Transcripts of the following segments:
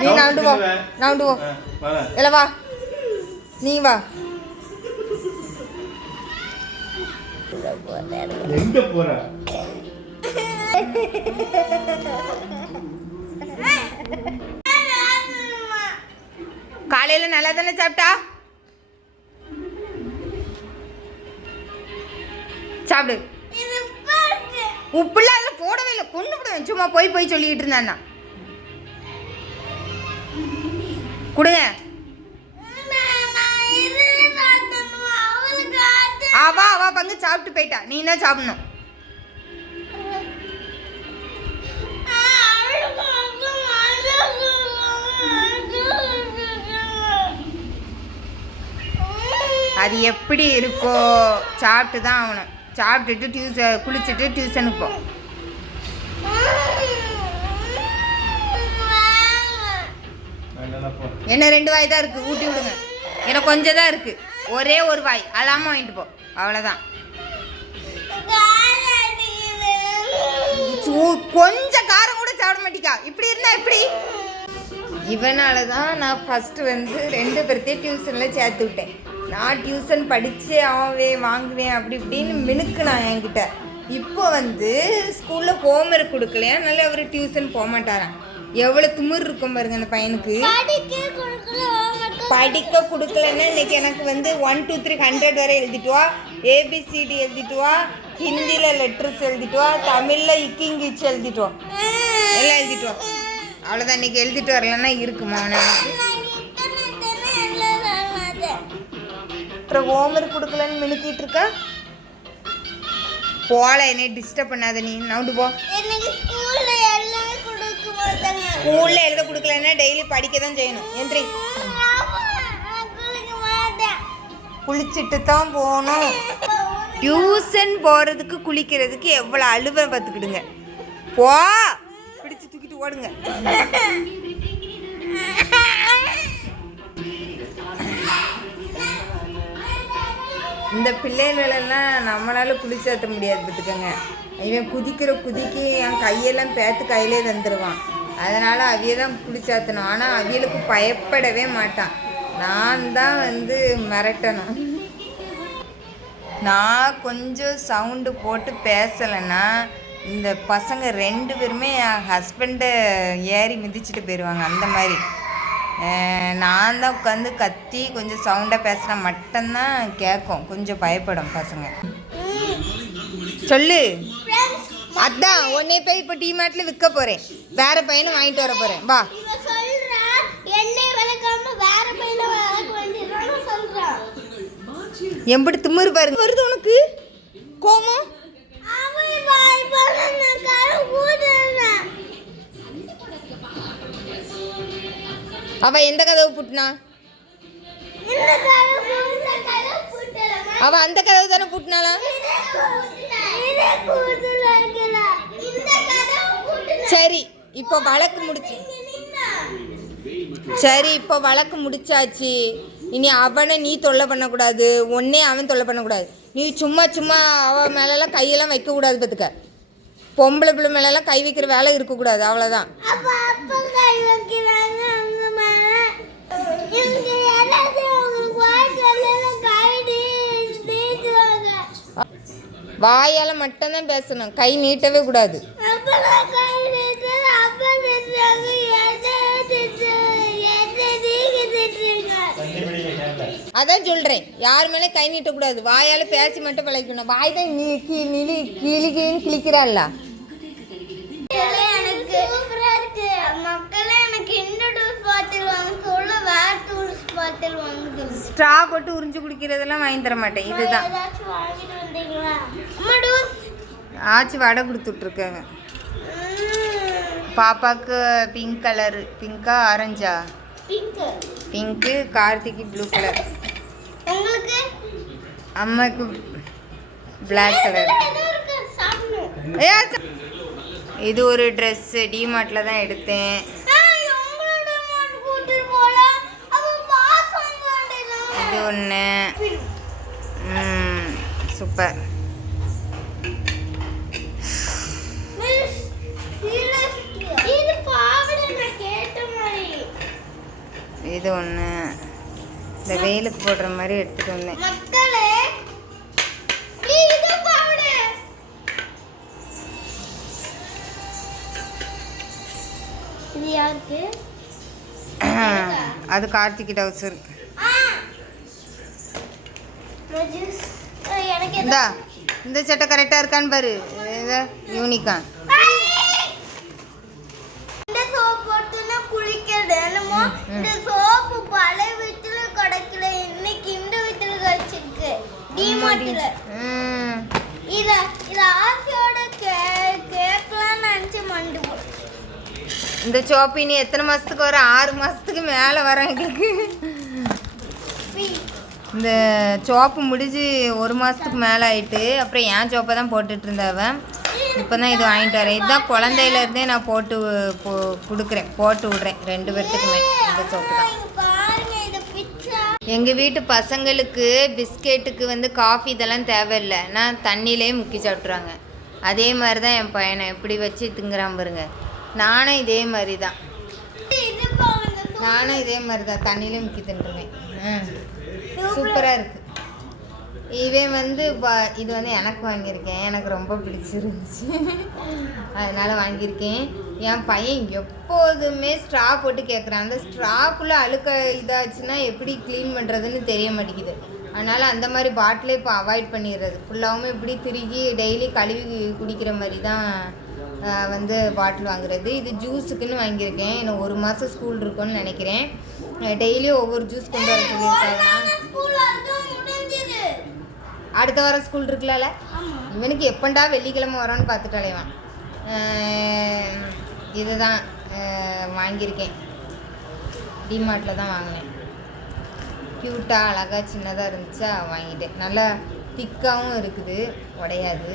நீ நவுண்டு போ இல்ல வா நீ வா. எங்க போற? காலையில நல்லா தானே சாப்பிட்டா? சாப்பிடு. உப்புலாம் அதில் போடவே இல்லை, கொண்டு விடுவேன். சும்மா போய் சொல்லிக்கிட்டு இருந்தாண்ணா. கொடுங்க. அவ பங்கு சாப்பிட்டு போயிட்டா, நீ தான் சாப்பிடணும். அது எப்படி இருக்கோ சாப்பிட்டு தான் ஆகணும். சாப்பிட்டுட்டு குளிச்சுட்டு டியூஷனுக்கு போ. என்ன 2 வாய் தான் இருக்குது, ஊட்டி விடுங்க. எனக்கு கொஞ்சம் தான் இருக்குது, ஒரே ஒரு வாய் அழாமல் வாங்கிட்டு போ, அவ்வளோதான். கொஞ்சம் காரம் கூட சாப்பிட மாட்டிக்கா. இப்படி இருந்தா எப்படி? இவனால தான் நான் ஃபஸ்ட்டு 2 பேர்த்தையும் டியூஷனில் சேர்த்து விட்டேன். நான் டியூஷன் படித்தே வாங்குவேன் அப்படி இப்படின்னு மினுக்குனான் என்கிட்ட. இப்போ ஸ்கூலில் ஹோம்ஒர்க் கொடுக்கலையா, அதனால அவர் டியூஷன் போக மாட்டாரான். எவ்வளோ திமிர் இருக்கும் பாருங்க அந்த பையனுக்கு. படிக்க கொடுக்கலன்னா இன்னைக்கு எனக்கு 1 2 3 100 வரை எழுதிட்டு வா, ஏபிசிடி எழுதிட்டு வா, ஹிந்தியில் லெட்டர்ஸ் எழுதிட்டு வா, தமிழில் இங்கிலீஷ் எழுதிட்டு வா, எல்லாம் எழுதிட்டு வா. அவ்வளோதான். இன்னைக்கு எழுதிட்டு வரலன்னா இருக்குமா? அப்புறம் ஹோம்ஒர்க் கொடுக்கலன்னு மினுக்கிட்டு இருக்கா. போல என்னை டிஸ்டர்ப் பண்ணாத, நீ நவுண்டு போ. ஸ்கூலில் எழுத கொடுக்கலன்னா டெய்லி படிக்க தான் செய்யணும். எந்திரி. குளிச்சுட்டு தான் போகணும். டியூஷன் போகிறதுக்கு குளிக்கிறதுக்கு எவ்வளோ அழுவை பார்த்துக்கிடுங்க. போ, பிடிச்சி தூக்கிட்டு ஓடுங்க. இந்த பிள்ளைகளெல்லாம் நம்மளால குளிச்சாத்த முடியாது பார்த்துக்கோங்க. இவன் குதிக்கிற குதிக்கு என் கையெல்லாம் பேத்து கையிலே தந்துடுவான். அதனால் அவிய தான் குளிச்சாத்தணும். ஆனால் அவியலுக்கு பயப்படவே மாட்டான். நான் தான் மிரட்டணும். நான் கொஞ்சம் சவுண்டு போட்டு பேசலைன்னா இந்த பசங்க 2 பேருமே என் ஹஸ்பண்டை ஏறி மிதிச்சுட்டு போயிடுவாங்க. அந்த மாதிரி நான் தான் உட்காந்து கத்தி கொஞ்சம் சவுண்டாக பேசினா மட்டும்தான் கேட்கும். கொஞ்சம் பயப்படும் பசங்க. சொல்லு. அதான் உன்னே போய் இப்போ டிமார்ட்டில் விற்க போகிறேன், வேறு பையனை வாங்கிட்டு வர போகிறேன். வா. எம்பிட்டு திமிரு பாருங்க வருது உனக்கு கோமம். அவ எந்த கதவு பூட்டினா? அவ அந்த கதவு தானே பூட்டினாளா? சரி இப்போ வழக்கு முடிச்சாச்சு. இனி அவனை நீ தொல்லை பண்ணக்கூடாது, ஒன்னே அவன் தொல்லை பண்ணக்கூடாது. நீ சும்மா அவன் மேலெல்லாம் கையெல்லாம் வைக்கக்கூடாது பார்த்துக்க. பொம்பளை பிள்ளை மேலெல்லாம் கை வைக்கிற வேலை இருக்கக்கூடாது, அவ்வளோதான். வாயால் மட்டும்தான் பேசணும், கை நீட்டவே கூடாது. அதான் சொல்கிறேன், யார் மேலே கை நீட்டக்கூடாது, வாயால் பேசி மட்டும் பழகிக்கணும். வாய் தான் கிளிக்கின்னு கிளிக்கிறாள்ல. ஸ்ட்ரா போட்டு உறிஞ்சு குடிக்கிறதெல்லாம் வாங்கி தர மாட்டேன். இதுதான் ஆச்சு வடை கொடுத்துட்ருக்காங்க. பாப்பாவுக்கு பிங்க் கலரு. பிங்கா ஆரஞ்சா? பிங்க்கு. கார்த்திக்கு ப்ளூ கலர். அம்மாவுக்கு பிளாக் கலர். இது ஒரு ட்ரெஸ்ஸு டிமார்ட்டில் தான் எடுத்தேன். இது ஒன்று. சூப்பர். இது ஒன்று இந்த வெயிலுக்கு போடுற மாதிரி எடுத்துகிட்டு வந்தேன். அது கார்த்திக் டவுசர். இந்த சட்டை கரெக்டாக இருக்கான்னு பாரு. யூனிக்கா இந்த சோப்பு இனி எத்தனை மாதத்துக்கு வர? 6 மாதத்துக்கு மேலே வர எங்களுக்கு. இந்த சோப்பு முடிஞ்சு 1 மாதத்துக்கு மேலே ஆயிட்டு. அப்புறம் என் சோப்பை தான் போட்டுட்டு இருந்தவன். இப்போ தான் இது வாங்கிட்டு வரேன். இதுதான் குழந்தையிலேருந்தே நான் போட்டு போட்டு விட்றேன் 2 பேர்த்துக்குமே. இந்த சோப்பு தான். எங்கள் வீட்டு பசங்களுக்கு பிஸ்கெட்டுக்கு வந்து காஃபி இதெல்லாம் தேவையில்லை. நான் தண்ணியிலே முக்கி சாப்பிட்ருவாங்க. அதே மாதிரி தான் என் பையனை எப்படி வச்சு திங்குறான் பாருங்க. நானும் இதே மாதிரி தான் தண்ணியிலே முக்கி தின்றுவேன். சூப்பராக இருக்குது. இவன் வந்து இது வந்து எனக்கு வாங்கியிருக்கேன். எனக்கு ரொம்ப பிடிச்சிருந்துச்சு, அதனால் வாங்கியிருக்கேன். என் பையன் எப்போதுமே ஸ்ட்ரா போட்டு கேட்குறான். அந்த ஸ்ட்ராக்குள்ளே அழுக்க இதாச்சுன்னா எப்படி க்ளீன் பண்ணுறதுன்னு தெரிய மாட்டேங்குது. அதனால் அந்த மாதிரி பாட்டிலே இப்போ அவாய்ட் பண்ணிடுறது. ஃபுல்லாகவும் இப்படி திருகி டெய்லி கழுவி குடிக்கிற மாதிரி தான் வந்து பாட்டில் வாங்குறது. இது ஜூஸுக்குன்னு வாங்கியிருக்கேன். இன்னும் 1 மாதம் ஸ்கூல் இருக்குன்னு நினைக்கிறேன். டெய்லியும் ஒவ்வொரு ஜூஸ் கொண்டு வர சொல்லியிருக்காங்க. அடுத்த வாரம் ஸ்கூல் இருக்குல்ல. இவனுக்கு எப்பண்டா வெள்ளிக்கிழமை வரோன்னு பார்த்துட்டாலேவான். இதுதான் வாங்கியிருக்கேன். டிமார்ட்டில் தான் வாங்கினேன். க்யூட்டாக அழகாக சின்னதாக இருந்துச்சா வாங்கிட்டேன். நல்லா திக்காகவும் இருக்குது, உடையாது.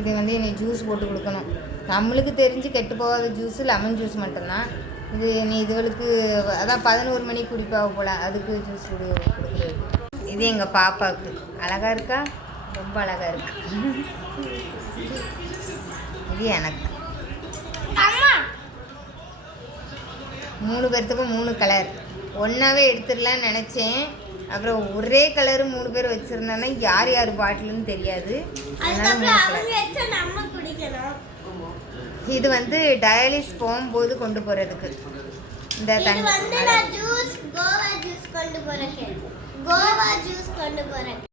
இது வந்து என்னை ஜூஸ் போட்டு கொடுக்கணும். நம்மளுக்கு தெரிஞ்சு கெட்டு போகாத ஜூஸு லெமன் ஜூஸ் மட்டும்தான். இது நீ இதுகளுக்கு அதான் 11 மணிக்கு குடிப்பாக போல், அதுக்கு ஜூஸ் கொடுக்குறது. இது எங்கள் பாப்பாவுக்கு. அழகாக இருக்கா? ரொம்ப அழகாக இருக்கு. இது எனக்கு. 3 பேர்த்துக்கும் 3 கலர் ஒன்றாவே எடுத்துடலான்னு நினச்சேன். அப்புறம் ஒரே கலரு 3 பேர் வச்சுருந்தோன்னா யார் யார் பாட்டிலுன்னு தெரியாது. இது வந்து டயாலிஸ் போகும்போது கொண்டு போகிறதுக்கு இந்த தண்ணி. கோவா ஜூஸ் கொண்டு போகிறேன்.